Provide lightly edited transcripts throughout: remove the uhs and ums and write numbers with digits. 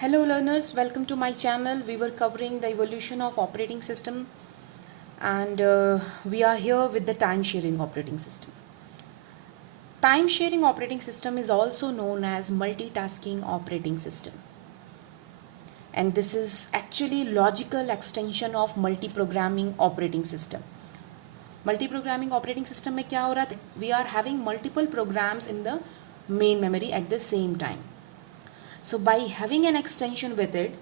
Hello learners, welcome to my channel. We were covering the evolution of operating system and we are here with the time sharing operating system. Time sharing operating system is also known as multitasking operating system. And this is actually logical extension of multi-programming operating system. Multi-programming operating system में क्या हो रहा है? We are having multiple programs in the main memory at the same time. So by having an extension with it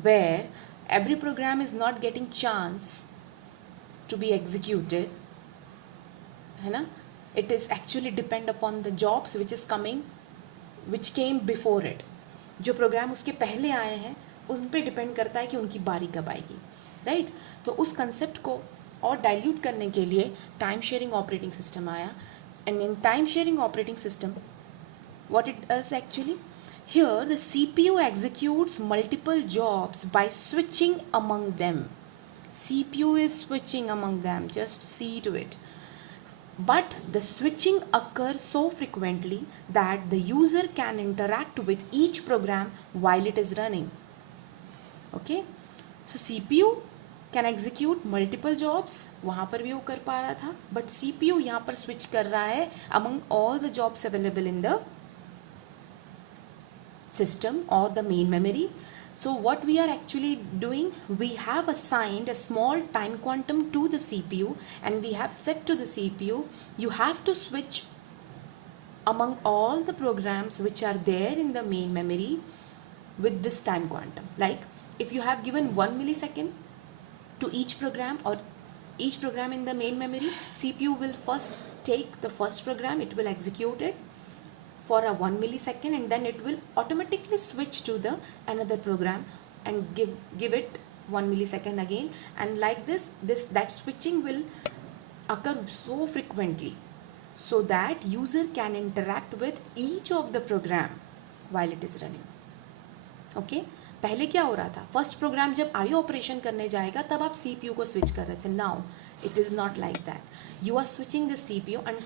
where every program is not getting chance to be executed, है ना? It is actually depend upon the jobs which came before it. जो programme उसके पहले आए हैं उन पे depend करता है कि उनकी बारी कब आएगी, राइट? तो उस कंसेप्ट को और डाइल्यूट करने के लिए टाइम शेयरिंग ऑपरेटिंग सिस्टम आया. And in time sharing operating system what it does actually, here the CPU executes multiple jobs by switching among them. CPU is switching among them, just see to it. But the switching occurs so frequently that the user can interact with each program while it is running. Okay, so CPU can execute multiple jobs, वहाँ पर भी वो कर पा रहा था, but CPU यहाँ पर switch कर रहा है among all the jobs available in the system or the main memory. So what we are actually doing, we have assigned a small time quantum to the CPU and we have said to the CPU, you have to switch among all the programs which are there in the main memory with this time quantum. Like if you have given 1 millisecond to each program or each program in the main memory, CPU will first take the first program, it will execute it for a 1 millisecond and then it will automatically switch to the another program and give it 1 millisecond again, and like that switching will occur so frequently so that user can interact with each of the program while it is running. Okay, पहले क्या हो रहा था, first programme जब IO operation करने जाएगा तब आप सीपीयू को स्विच कर रहे थे. Now it is not like that, you are switching the CPU and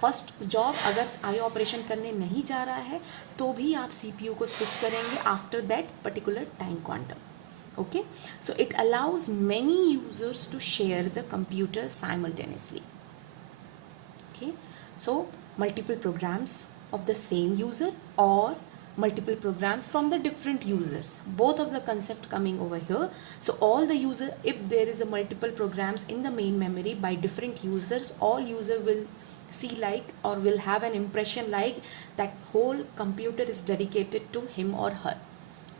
first job अगर आई ऑपरेशन करने नहीं जा रहा है तो भी आप सीपीयू को स्विच करेंगे after that particular time quantum. Okay, so it allows many users to share the computer simultaneously. Okay, so multiple programs of the same user और multiple programs from the different users, both of the concept coming over here. So all the user, if there is a multiple programs in the main memory by different users, all user will see like or will have an impression like that whole computer is dedicated to him or her,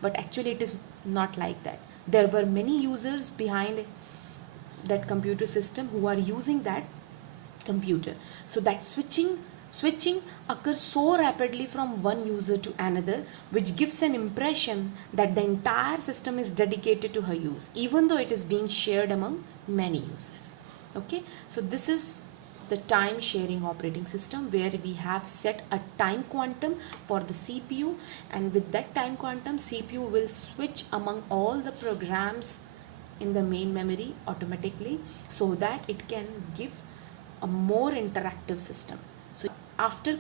but actually it is not like that. There were many users behind that computer system who are using that computer. So that switching occurs so rapidly from one user to another, which gives an impression that the entire system is dedicated to her use, even though it is being shared among many users. Okay, so this is the time sharing operating system where we have set a time quantum for the CPU, and with that time quantum CPU will switch among all the programs in the main memory automatically so that it can give a more interactive system. So after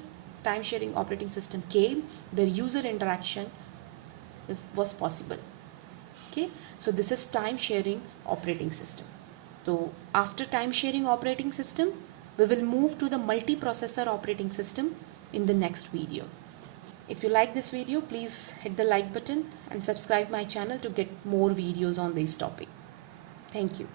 time sharing operating system came, the user interaction was possible. Okay, so this is time sharing operating system. So after time sharing operating system, we will move to the multiprocessor operating system in the next video. If you like this video, please hit the like button and subscribe my channel to get more videos on this topic. Thank you.